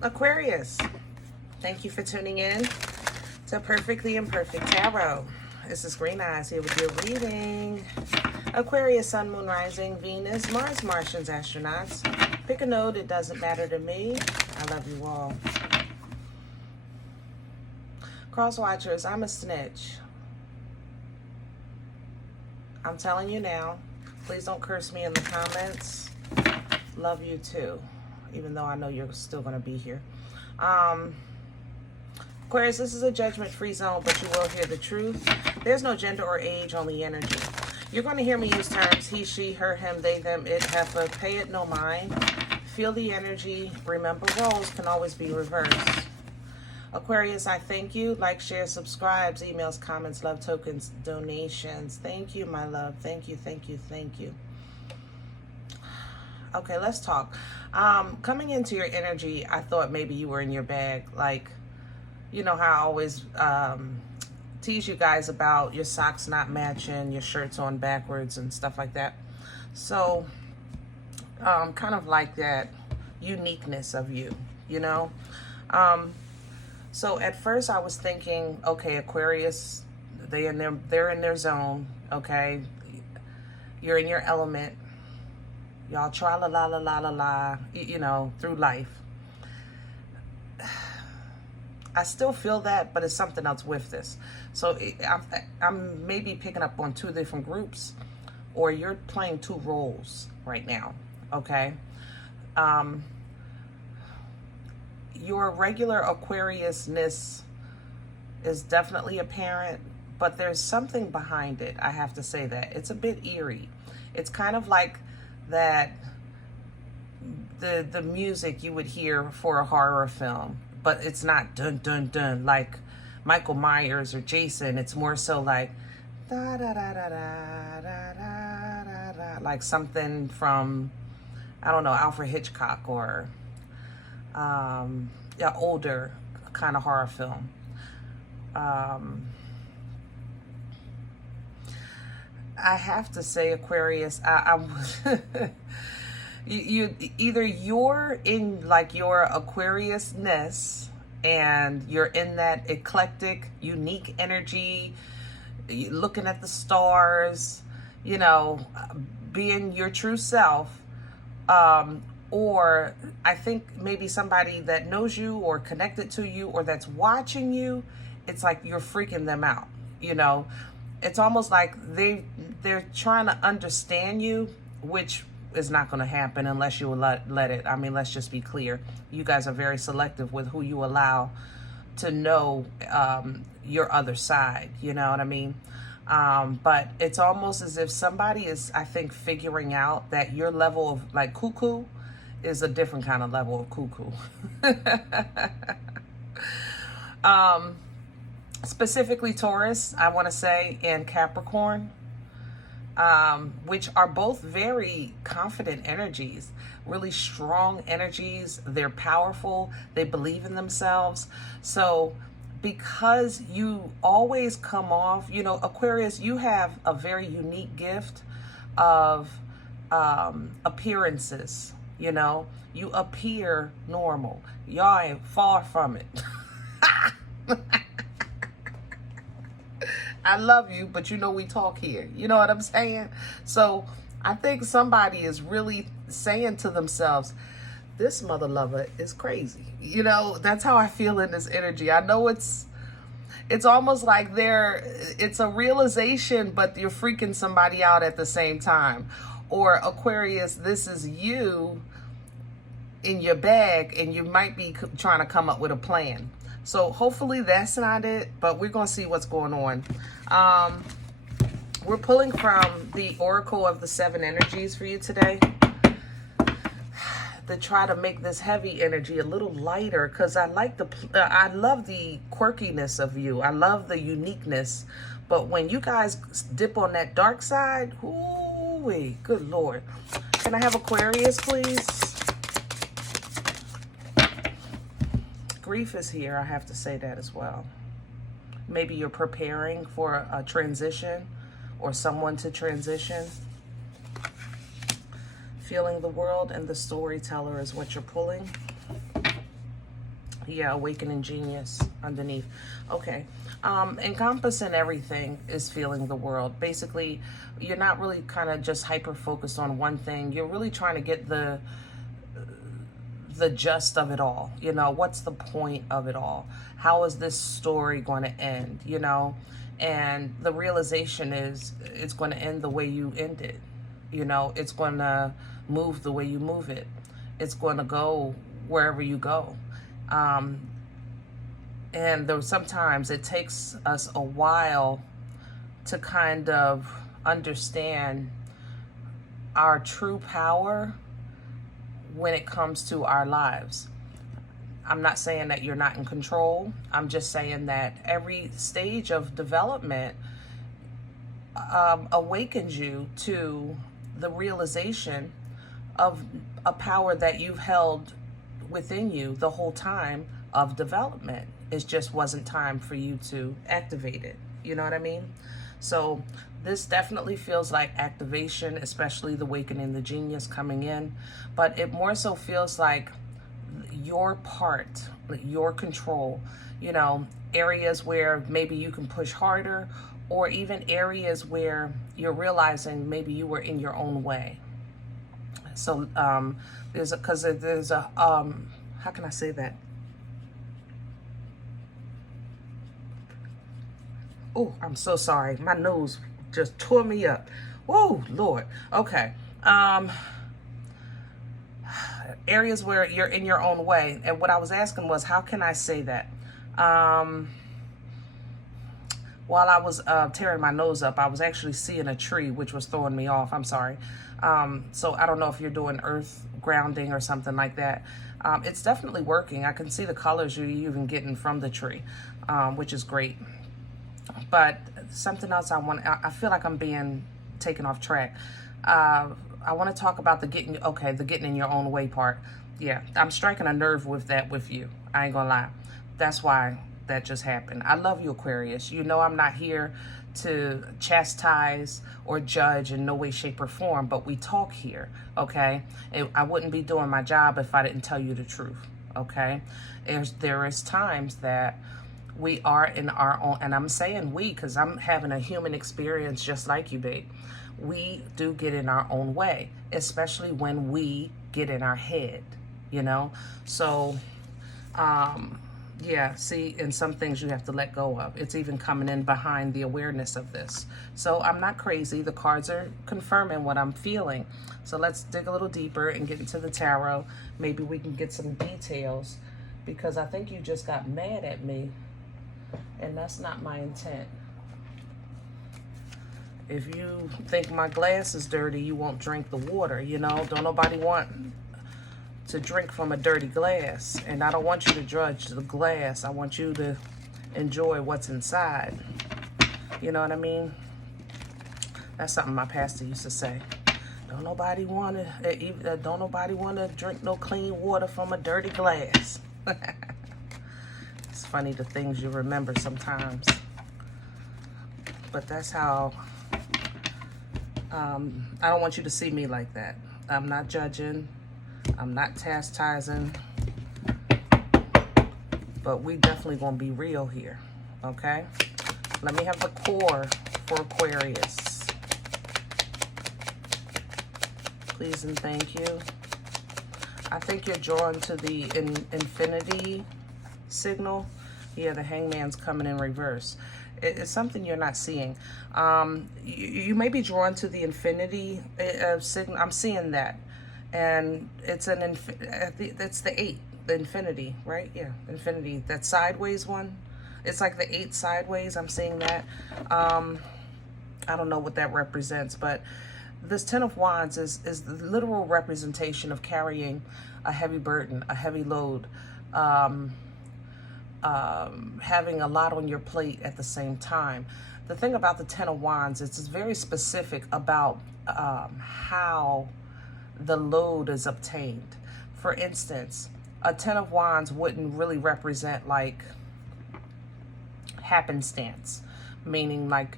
Aquarius, thank you for tuning in to Perfectly Imperfect Tarot. This is Green Eyes here with your reading. Aquarius, Sun, Moon, Rising, Venus, Mars, Martians, Astronauts. Pick a node, it doesn't matter to me. I love you all. Cross Watchers, I'm a snitch. I'm telling you now. Please don't curse me in the comments. Love you too. Even though I know you're still going to be here. Aquarius, this is a judgment-free zone, but you will hear the truth. There's no gender or age, only energy. You're going to hear me use terms he, she, her, him, they, them, it, heifer. Pay it no mind. Feel the energy. Remember, roles can always be reversed. Aquarius, I thank you. Like, share, subscribes, emails, comments, love tokens, donations. Thank you, my love. Thank you, thank you, thank you. Okay, let's talk. Coming into your energy, I thought maybe you were in your bag. Like, you know how I always tease you guys about your socks not matching, your shirts on backwards and stuff like that. So, kind of like that uniqueness of you, you know? So at first I was thinking, okay, Aquarius, they're in their zone, okay? You're in your element. Y'all try la la la la la la, you know, through life. I still feel that, but it's something else with this. So I'm maybe picking up on two different groups, or you're playing two roles right now, okay? Your regular Aquarius-ness is definitely apparent, but there's something behind it. I have to say that. It's a bit eerie. It's kind of like that the music you would hear for a horror film, but it's not dun dun dun like Michael Myers or Jason. It's more so like da da da da da da da da, like something from, I don't know, Alfred Hitchcock or yeah, older kind of horror film. I have to say, Aquarius, you either you're in like your Aquarius-ness and you're in that eclectic, unique energy, looking at the stars, you know, being your true self, or I think maybe somebody that knows you or connected to you or that's watching you, it's like you're freaking them out, you know. It's almost like they're trying to understand you, which is not going to happen unless you let it. I mean, let's just be clear. You guys are very selective with who you allow to know your other side. You know what I mean? But it's almost as if somebody is, I think, figuring out that your level of like cuckoo is a different kind of level of cuckoo. Specifically Taurus, I want to say, and Capricorn, which are both very confident energies, really strong energies. They're powerful. They believe in themselves. So because you always come off, you know, Aquarius, you have a very unique gift of appearances, you know. You appear normal. Y'all ain't far from it. I love you, but you know we talk here. You know what I'm saying? So I think somebody is really saying to themselves, this mother lover is crazy. You know, that's how I feel in this energy. I know it's almost like it's a realization, but you're freaking somebody out at the same time. Or Aquarius, this is you in your bag and you might be trying to come up with a plan. So hopefully that's not it, but we're going to see what's going on. We're pulling from the Oracle of the Seven Energies for you today to try to make this heavy energy a little lighter, because I love the quirkiness of you. I love the uniqueness. But when you guys dip on that dark side, ooh-wee, good Lord. Can I have Aquarius, please? Grief is here, I have to say that as well. Maybe you're preparing for a transition or someone to transition. Feeling the world and the storyteller is what you're pulling. Yeah, awakening genius underneath. Okay. Encompassing everything is feeling the world. Basically, you're not really kind of just hyper focused on one thing. You're really trying to get the gist of it all. You know, what's the point of it all? How is this story going to end? You know, and the realization is it's going to end the way you end it. You know, it's going to move the way you move it. It's going to go wherever you go. And though sometimes it takes us a while to kind of understand our true power when it comes to our lives. I'm not saying that you're not in control. I'm just saying that every stage of development awakens you to the realization of a power that you've held within you the whole time of development. It just wasn't time for you to activate it. You know what I mean? So this definitely feels like activation, especially the awakening, the genius coming in. But it more so feels like your part, your control, you know, areas where maybe you can push harder, or even areas where you're realizing maybe you were in your own way. So there's a how can I say that? Oh, I'm so sorry. My nose just tore me up. Oh, Lord. Okay. Areas where you're in your own way. And what I was asking was, how can I say that? While I was tearing my nose up, I was actually seeing a tree, which was throwing me off. I'm sorry. So I don't know if you're doing earth grounding or something like that. It's definitely working. I can see the colors you're even getting from the tree, which is great. But something else I feel like I'm being taken off track. I want to talk about the getting in your own way part. Yeah, I'm striking a nerve with that with you. I ain't gonna lie. That's why that just happened. I love you, Aquarius. You know I'm not here to chastise or judge in no way, shape, or form, but we talk here, okay? And I wouldn't be doing my job if I didn't tell you the truth, okay? There is times that we are in our own, and I'm saying we because I'm having a human experience just like you, babe. We do get in our own way, especially when we get in our head, you know? So, yeah, see, and some things you have to let go of. It's even coming in behind the awareness of this. So I'm not crazy. The cards are confirming what I'm feeling. So let's dig a little deeper and get into the tarot. Maybe we can get some details, because I think you just got mad at me, and that's not my intent. If you think my glass is dirty, you won't drink the water, you know? Don't nobody want to drink from a dirty glass. And I don't want you to judge the glass. I want you to enjoy what's inside. You know what I mean? That's something my pastor used to say. Don't nobody want to drink no clean water from a dirty glass. It's funny the things you remember sometimes. But that's how... I don't want you to see me like that. I'm not judging. I'm not chastising. But we definitely gonna be real here, okay? Let me have the core for Aquarius. Please and thank you. I think you're drawn to the infinity signal. Yeah, the hangman's coming in reverse. It's something you're not seeing. You may be drawn to the infinity signal. I'm seeing that. And it's it's the 8, the infinity, right? Yeah, infinity, that sideways one. It's like the 8 sideways. I'm seeing that. I don't know what that represents, but this 10 of Wands is the literal representation of carrying a heavy burden, a heavy load, having a lot on your plate at the same time. The thing about the 10 of Wands is it's very specific about how the load is obtained. For instance, a 10 of Wands wouldn't really represent like happenstance, meaning like,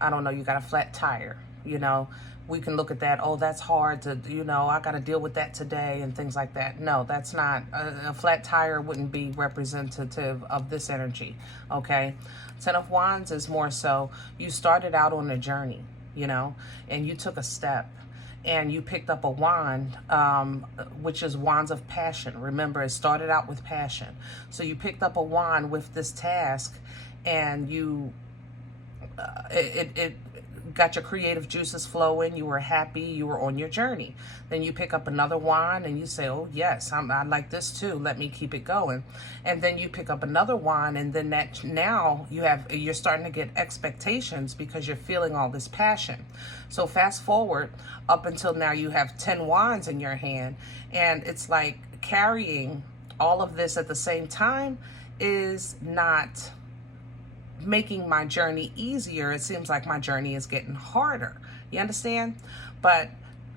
I don't know, you got a flat tire, you know, we can look at that, oh, that's hard to, you know, I got to deal with that today and things like that. No, that's not. A flat tire wouldn't be representative of this energy, okay? Ten of Wands is more so, you started out on a journey, you know, and you took a step and you picked up a wand, which is wands of passion. Remember, it started out with passion. So you picked up a wand with this task, and you, it got your creative juices flowing. You were happy. You were on your journey. Then you pick up another wand and you say, oh yes, I like this too. Let me keep it going. And then you pick up another wand, and then that now you're starting to get expectations because you're feeling all this passion. So fast forward up until now, you have 10 wands in your hand, and it's like carrying all of this at the same time is not making my journey easier. It seems like my journey is getting harder. You understand? But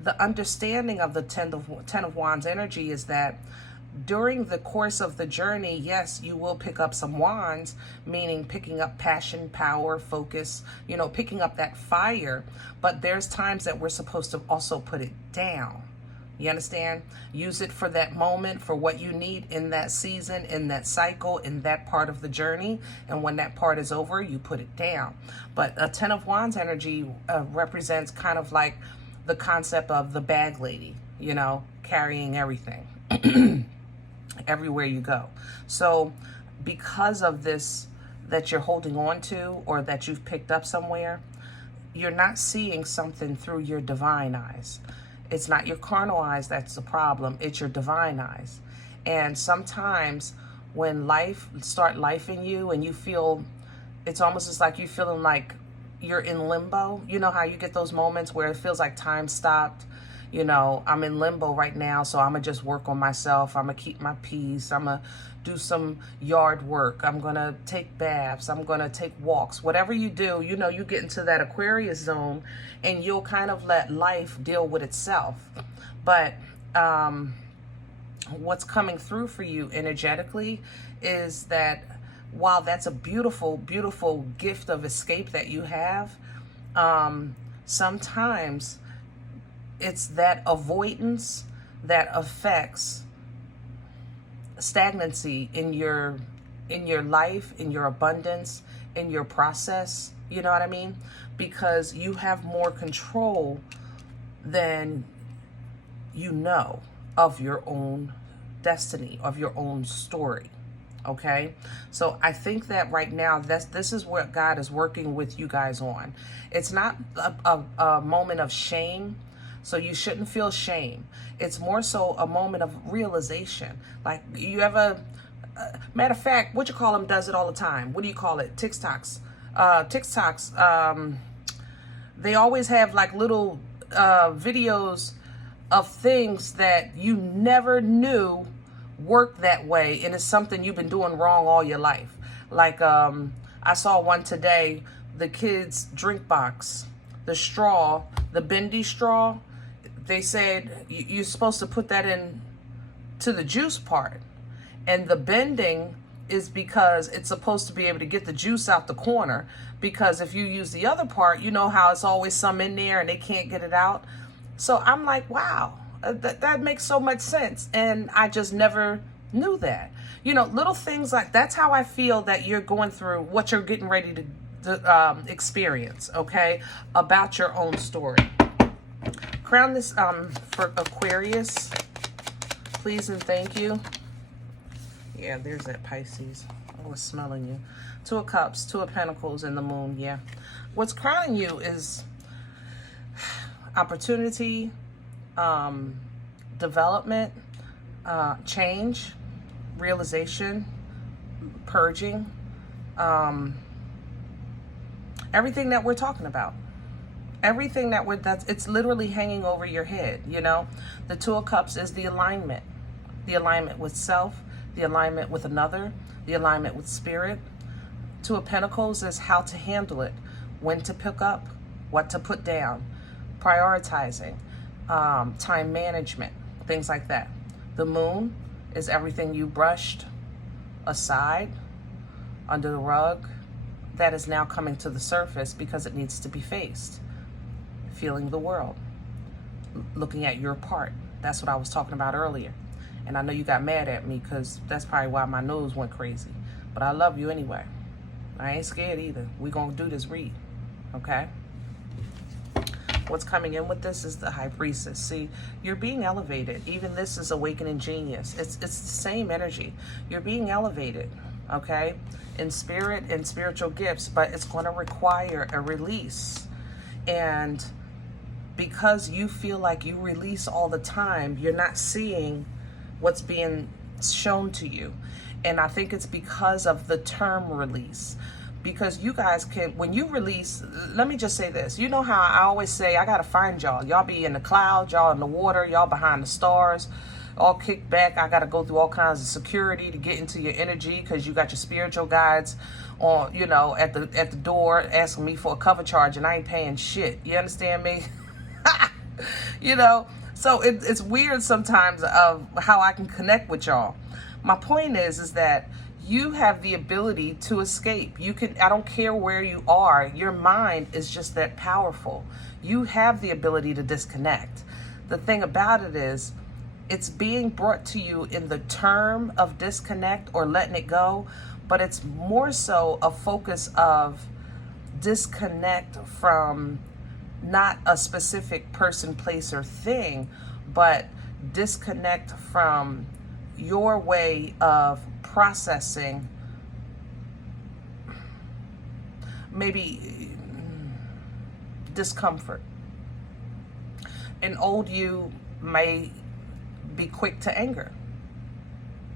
the understanding of the 10 of Wands energy is that during the course of the journey, yes, you will pick up some wands, meaning picking up passion, power, focus, you know, picking up that fire. But there's times that we're supposed to also put it down. You understand? Use it for that moment, for what you need in that season, in that cycle, in that part of the journey. And when that part is over, you put it down. But a 10 of Wands energy represents kind of like the concept of the bag lady, you know, carrying everything everywhere you go. So because of this that you're holding on to, or that you've picked up somewhere, you're not seeing something through your divine eyes. It's not your carnal eyes that's the problem. It's your divine eyes. And sometimes when life in you, and you feel, it's almost just like you feeling like you're in limbo. You know how you get those moments where it feels like time stopped? You know, I'm in limbo right now, so I'm going to just work on myself. I'm going to keep my peace. I'm going to do some yard work. I'm going to take baths. I'm going to take walks. Whatever you do, you know, you get into that Aquarius zone, and you'll kind of let life deal with itself. But what's coming through for you energetically is that while that's a beautiful, beautiful gift of escape that you have, sometimes it's that avoidance that affects stagnancy in your life, in your abundance, in your process. You know what I mean? Because you have more control than you know of your own destiny, of your own story. Okay, so I think that right now this is what God is working with you guys on. It's not a moment of shame. So you shouldn't feel shame. It's more so a moment of realization. Like, you ever, matter of fact, what you call them does it all the time. What do you call it? TikToks. They always have like little videos of things that you never knew worked that way. And it's something you've been doing wrong all your life. Like, I saw one today, the kids' drink box, the straw, the bendy straw. They said you're supposed to put that in to the juice part. And the bending is because it's supposed to be able to get the juice out the corner. Because if you use the other part, you know how it's always some in there and they can't get it out. So I'm like, wow, that makes so much sense. And I just never knew that. You know, little things like that's how I feel that you're going through what you're getting ready to experience, okay, about your own story. Crown this for Aquarius, please and thank you. Yeah, there's that Pisces. I was smelling you. Two of Cups, Two of Pentacles, and the Moon. Yeah, what's crowning you is opportunity, development, change, realization, purging, everything that we're talking about. Everything it's literally hanging over your head, you know. The Two of Cups is the alignment with self, the alignment with another, the alignment with spirit. Two of Pentacles is how to handle it, when to pick up, what to put down, prioritizing, time management, things like that. The Moon is everything you brushed aside, under the rug, that is now coming to the surface because it needs to be faced. feeling the world, looking at your part. That's what I was talking about earlier. And I know you got mad at me because that's probably why my nose went crazy. But I love you anyway. I ain't scared either. We're going to do this read, okay? What's coming in with this is the High Priestess. See, you're being elevated. Even this is Awakening Genius. It's the same energy. You're being elevated, okay, in spirit and spiritual gifts, but it's going to require a release. And because you feel like you release all the time, you're not seeing what's being shown to you. And I think it's because of the term release. Because you guys can, when you release, let me just say this. You know how I always say, I got to find y'all. Y'all be in the clouds, y'all in the water, y'all behind the stars, all kicked back. I got to go through all kinds of security to get into your energy because you got your spiritual guides on, you know, at the door asking me for a cover charge and I ain't paying shit. You understand me? You know, so it's weird sometimes of how I can connect with y'all. My point is that you have the ability to escape. You can, I don't care where you are. Your mind is just that powerful. You have the ability to disconnect. The thing about it is, it's being brought to you in the term of disconnect or letting it go, but it's more so a focus of disconnect from not a specific person, place, or thing, but disconnect from your way of processing maybe discomfort. An old you may be quick to anger,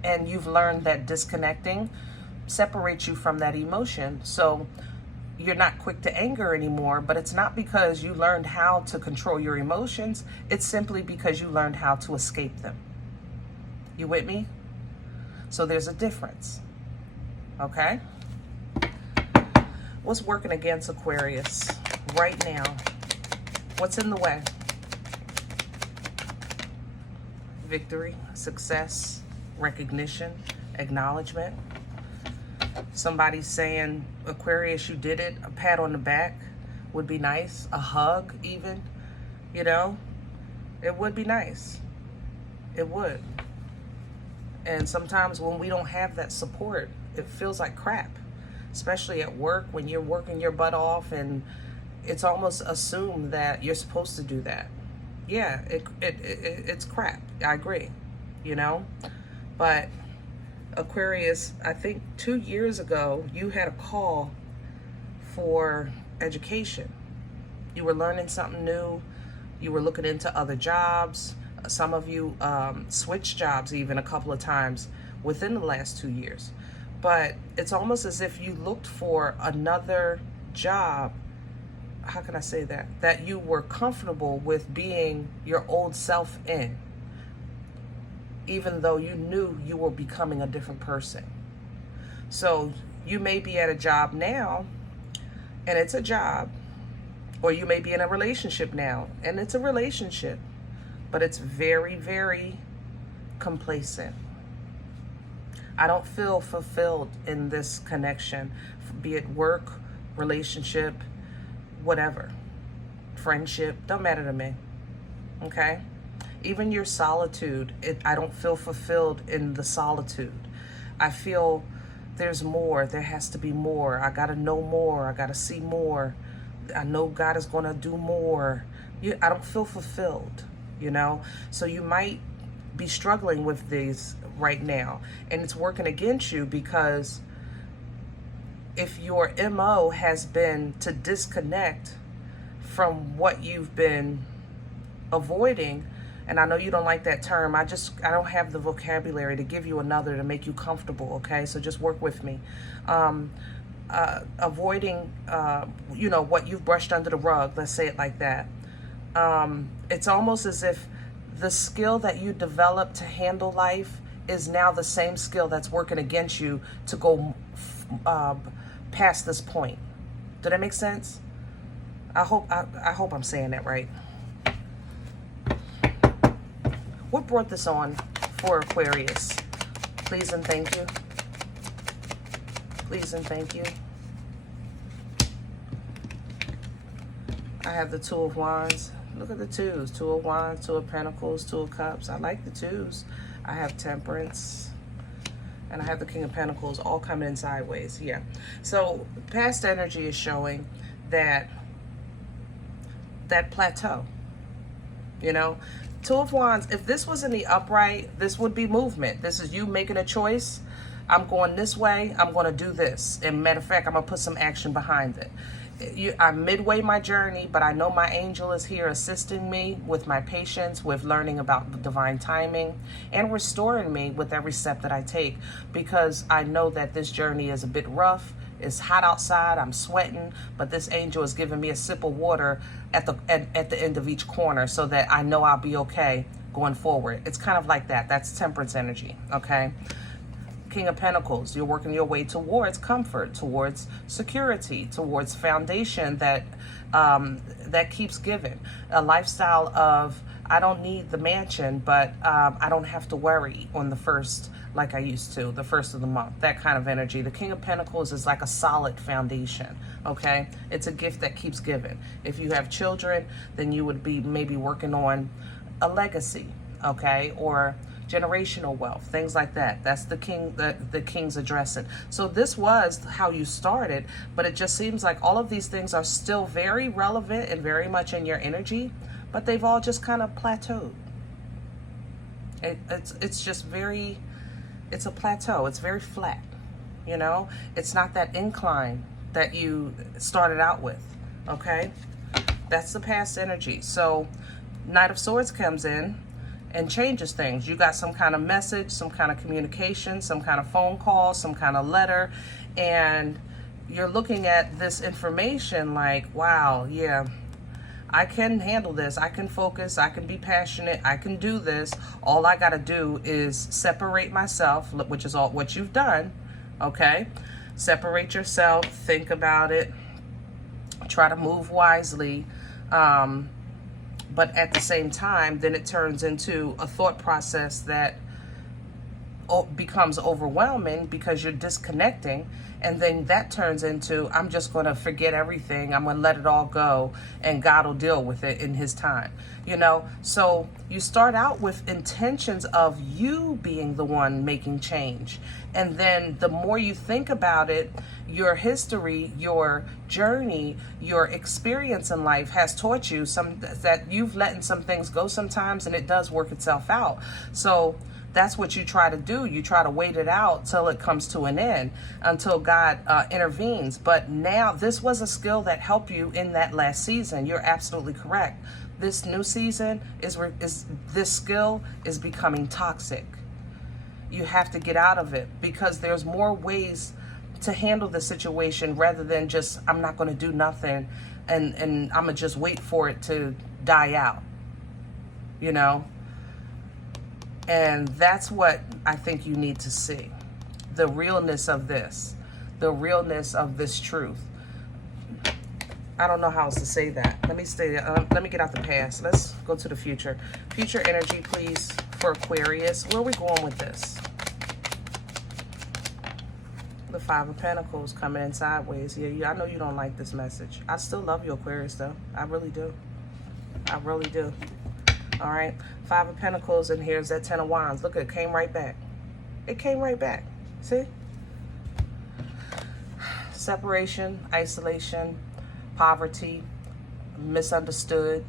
and you've learned that disconnecting separates you from that emotion, so you're not quick to anger anymore. But it's not because you learned how to control your emotions, it's simply because you learned how to escape them. You with me? So there's a difference, okay? What's working against Aquarius right now? What's in the way? Victory, success, recognition, acknowledgement. Somebody saying, Aquarius, you did it. A pat on the back would be nice. A hug even, you know? It would be nice. It would. And sometimes when we don't have that support, it feels like crap, especially at work when you're working your butt off and it's almost assumed that you're supposed to do that. Yeah, it's crap. I agree, you know? But Aquarius, I think 2 years ago, you had a call for education. You were learning something new. You were looking into other jobs. Some of you switched jobs even a couple of times within the last 2 years. But it's almost as if you looked for another job, how can I say that? That you were comfortable with being your old self in, even though you knew you were becoming a different person. So you may be at a job now, and it's a job, or you may be in a relationship now, and it's a relationship, but it's very, very complacent. I don't feel fulfilled in this connection, be it work, relationship, whatever, friendship, don't matter to me, okay? Even your solitude, I don't feel fulfilled in the solitude. I feel there's more, there has to be more. I gotta know more, I gotta see more. I know God is gonna do more. I don't feel fulfilled, you know? So you might be struggling with these right now, and it's working against you because if your MO has been to disconnect from what you've been avoiding, and I know you don't like that term, I don't have the vocabulary to give you another to make you comfortable, okay? So just work with me. Avoiding, you know, what you've brushed under the rug, let's say it like that. It's almost as if the skill that you developed to handle life is now the same skill that's working against you to go past this point. Did that make sense? I hope I'm saying that right. What brought this on for Aquarius? Please and thank you. Please and thank you. I have the Two of Wands. Look at the twos. Two of Wands, Two of Pentacles, Two of Cups. I like the twos. I have Temperance. And I have the King of Pentacles all coming in sideways. Yeah. So past energy is showing that plateau. You know, Two of Wands, if this was in the upright, this would be movement. This is you making a choice. I'm going this way. I'm going to do this. And matter of fact, I'm going to put some action behind it. I'm midway my journey, but I know my angel is here assisting me with my patience, with learning about divine timing, and restoring me with every step that I take, because I know that this journey is a bit rough. It's hot outside, I'm sweating, but this angel is giving me a sip of water at the end of each corner so that I know I'll be okay going forward. It's kind of like that. That's Temperance energy, okay? King of Pentacles, you're working your way towards comfort, towards security, towards foundation that that keeps giving. A lifestyle of, I don't need the mansion, but I don't have to worry on the first like I used to, the first of the month, that kind of energy. The King of Pentacles is like a solid foundation, okay? It's a gift that keeps giving. If you have children, then you would be maybe working on a legacy, okay? Or generational wealth, things like that. That's the king, the king's addressing. So this was how you started, but it just seems like all of these things are still very relevant and very much in your energy, but they've all just kind of plateaued. It's just very, it's a plateau. It's very flat, you know? It's not that incline that you started out with, okay? That's the past energy. So Knight of Swords comes in and changes things. You got some kind of message, some kind of communication, some kind of phone call, some kind of letter, and you're looking at this information like, wow, yeah, I can handle this. I can focus. I can be passionate. I can do this. All I got to do is separate myself, which is all what you've done, okay? Separate yourself, think about it, try to move wisely, but at the same time, then it turns into a thought process that becomes overwhelming because you're disconnecting, and then that turns into, I'm just going to forget everything, I'm going to let it all go, and God will deal with it in his time, you know? So you start out with intentions of you being the one making change, and then the more you think about it, your history, your journey, your experience in life has taught you that you've letting some things go sometimes, and it does work itself out. So that's what you try to do. You try to wait it out till it comes to an end, until God intervenes. But now this was a skill that helped you in that last season. You're absolutely correct. This new season this skill is becoming toxic. You have to get out of it, because there's more ways to handle the situation rather than just, I'm not going to do nothing and I'm going to just wait for it to die out, you know? And that's what I think you need to see. The realness of this. The realness of this truth. I don't know how else to say that. Let me get out the past. Let's go to the future. Future energy, please, for Aquarius. Where are we going with this? The Five of Pentacles coming in sideways. Yeah, I know you don't like this message. I still love you, Aquarius, though. I really do. I really do. All right, Five of Pentacles, and here's that Ten of Wands. Look, it came right back. It came right back. See? Separation, isolation, poverty, misunderstood,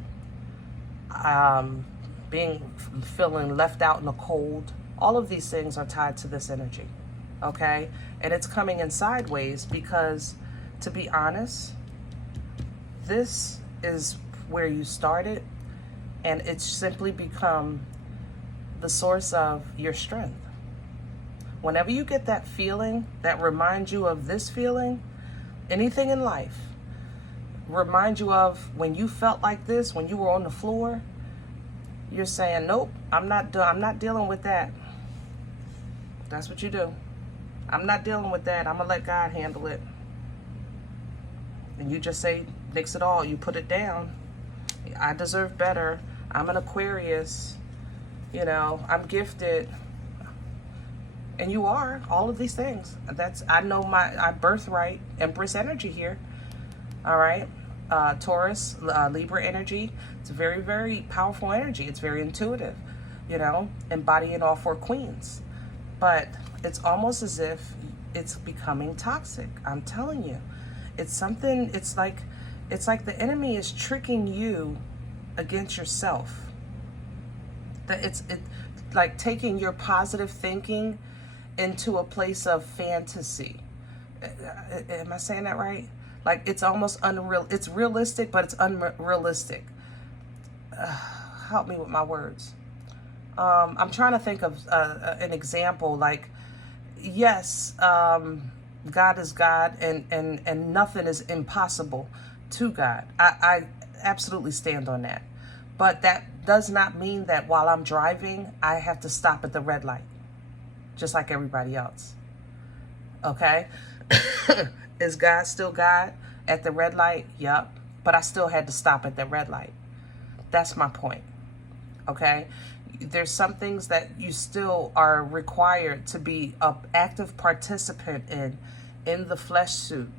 feeling left out in the cold. All of these things are tied to this energy, okay? And it's coming in sideways because, to be honest, this is where you started, and it's simply become the source of your strength. Whenever you get that feeling that reminds you of this feeling, anything in life, remind you of when you felt like this, when you were on the floor, you're saying, nope, I'm not dealing with that. That's what you do. I'm not dealing with that. I'm going to let God handle it. And you just say, nix it all. You put it down. I deserve better. I'm an Aquarius. You know, I'm gifted. And you are all of these things. I know my birthright, Empress energy here. All right. Taurus, Libra energy. It's very, very powerful energy. It's very intuitive, you know, embodying all four queens. But it's almost as if it's becoming toxic. I'm telling you. It's something, it's like the enemy is tricking you against yourself. That it's like taking your positive thinking into a place of fantasy. Am I saying that right? Like it's almost unreal. It's realistic, but it's unrealistic. Help me with my words. I'm trying to think of an example. Like, yes, God is God, and nothing is impossible to God. I absolutely stand on that. But that does not mean that while I'm driving, I have to stop at the red light, just like everybody else. Okay? Is God still God at the red light? Yup. But I still had to stop at the red light. That's my point. Okay? There's some things that you still are required to be an active participant in the flesh suit.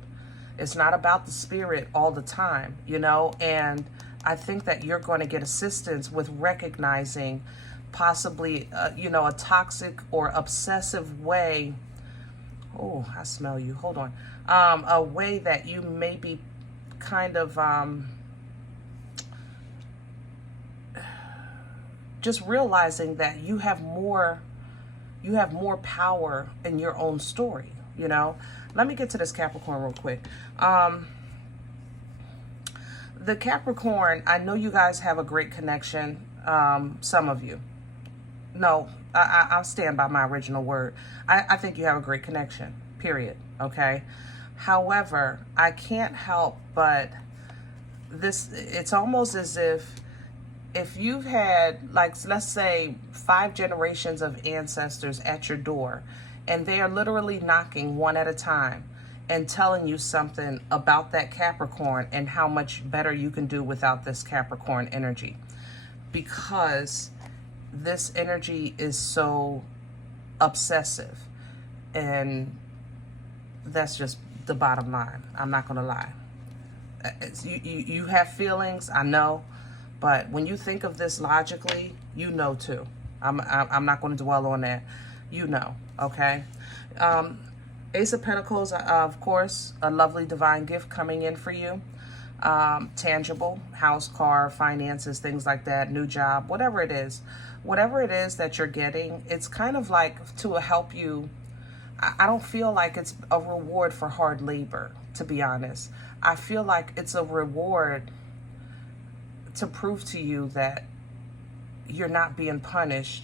It's not about the spirit all the time, you know? And I think that you're going to get assistance with recognizing possibly, you know, a toxic or obsessive way. Oh, I smell you. Hold on. A way that you may be kind of just realizing that you have more power in your own story, you know? Let me get to this Capricorn real quick. The Capricorn, I know you guys have a great connection, some of you. No, I'll stand by my original word. I think you have a great connection, period, okay? However, I can't help but it's almost as if you've had, like, let's say 5 generations of ancestors at your door, and they are literally knocking one at a time and telling you something about that Capricorn and how much better you can do without this Capricorn energy, because this energy is so obsessive, and that's just the bottom line. I'm not gonna lie. You have feelings, I know, but when you think of this logically, you know too. I'm not going to dwell on that. You know, okay? Ace of Pentacles, of course, a lovely divine gift coming in for you. Tangible, house, car, finances, things like that, new job, whatever it is. Whatever it is that you're getting, it's kind of like to help you. I don't feel like it's a reward for hard labor, to be honest. I feel like it's a reward to prove to you that you're not being punished.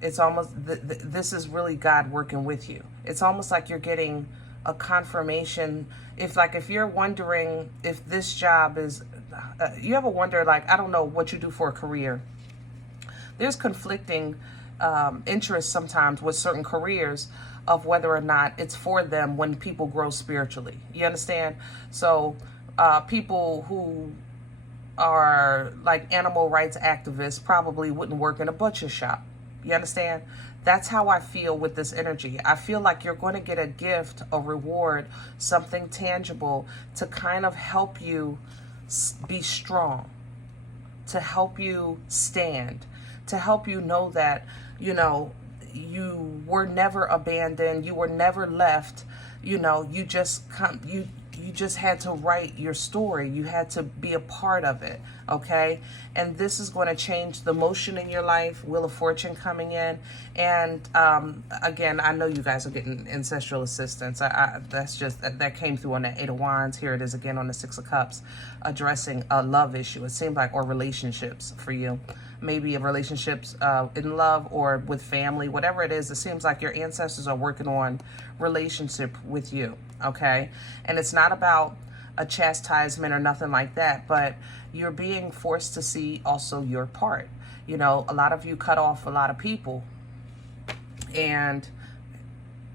It's almost, this is really God working with you. It's almost like you're getting a confirmation. If you're wondering if this job is, you ever wonder, like, I don't know what you do for a career. There's conflicting interests sometimes with certain careers of whether or not it's for them when people grow spiritually. You understand? So people who are like animal rights activists probably wouldn't work in a butcher shop. You understand? That's how I feel with this energy. I feel like you're going to get a gift, a reward, something tangible to kind of help you be strong, to help you stand, to help you know that, you know, you were never abandoned, you were never left, you know, you just had to write your story. You had to be a part of it, okay? And this is going to change the motion in your life. Wheel of Fortune coming in. And again, I know you guys are getting ancestral assistance. That's just, that came through on the 8 of Wands. Here it is again on the 6 of Cups, addressing a love issue. It seemed like, or relationships for you. Maybe relationships in love or with family, whatever it is. It seems like your ancestors are working on relationship with you, okay? And it's not about a chastisement or nothing like that, but you're being forced to see also your part. You know, a lot of you cut off a lot of people, and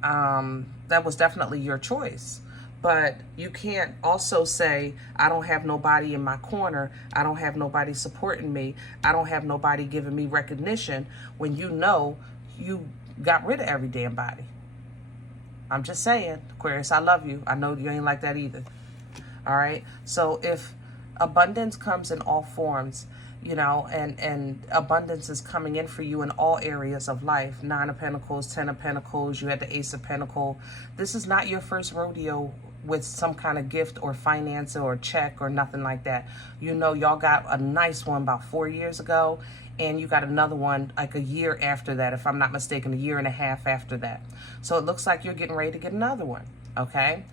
that was definitely your choice. But you can't also say, I don't have nobody in my corner, I don't have nobody supporting me, I don't have nobody giving me recognition, when you know you got rid of every damn body. I'm just saying, Aquarius, I love you. I know you ain't like that either. All right? So if Abundance comes in all forms, you know, and abundance is coming in for you in all areas of life. 9 of Pentacles, 10 of Pentacles, you had the Ace of Pentacles. This is not your first rodeo with some kind of gift or finance or check or nothing like that. You know, y'all got a nice one about 4 years ago, and you got another one like a year after that, if I'm not mistaken, a year and a half after that. So it looks like you're getting ready to get another one, okay?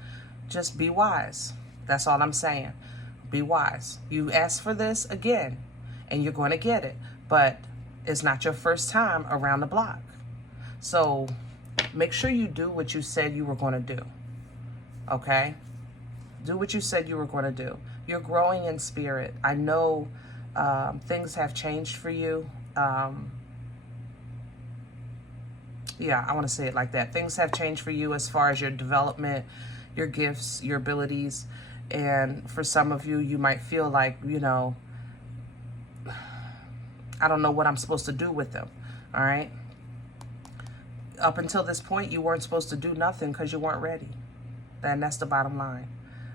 Just be wise. That's all I'm saying. Be wise. You asked for this again, and you're going to get it, but it's not your first time around the block. So make sure you do what you said you were going to do. Okay? Do what you said you were going to do. You're growing in spirit. I know things have changed for you. Yeah, I want to say it like that. Things have changed for you as far as your development, your gifts, your abilities. And for some of you, you might feel like, you know, I don't know what I'm supposed to do with them. All right? Up until this point, you weren't supposed to do nothing because you weren't ready. And that's the bottom line.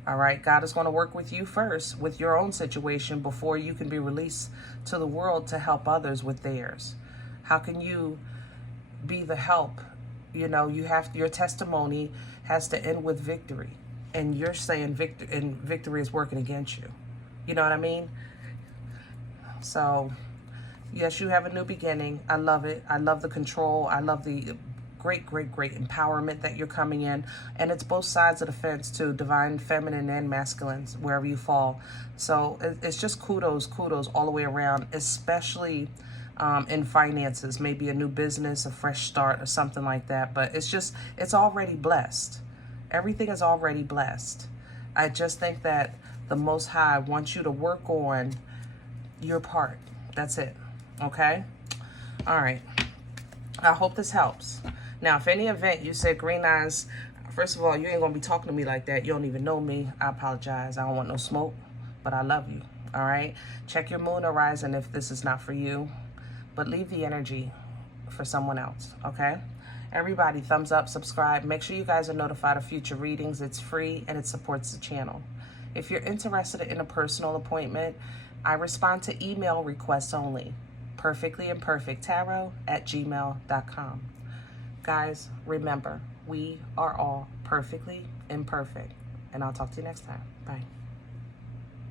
All right, God is going to work with you first with your own situation before you can be released to the world to help others with theirs. How can you be the help? You know, your testimony has to end with victory, and you're saying victory is working against you. You know what I mean? So yes, you have a new beginning. I love it. I love the control. I love the great empowerment that you're coming in. And it's both sides of the fence too, divine feminine and masculine, wherever you fall. So it's just kudos all the way around, especially in finances, maybe a new business, a fresh start or something like that. But it's already blessed. Everything is already blessed. I just think that the Most High wants you to work on your part. That's it. Okay? All right. I hope this helps. Now, if any event you said, Green Eyes, first of all, you ain't going to be talking to me like that. You don't even know me. I apologize. I don't want no smoke, but I love you. All right? Check your moon horizon if this is not for you, but leave the energy for someone else. Okay? Everybody, thumbs up, subscribe. Make sure you guys are notified of future readings. It's free and it supports the channel. If you're interested in a personal appointment, I respond to email requests only. Perfectlyimperfecttarot@gmail.com. Guys, remember, we are all perfectly imperfect. And I'll talk to you next time. Bye.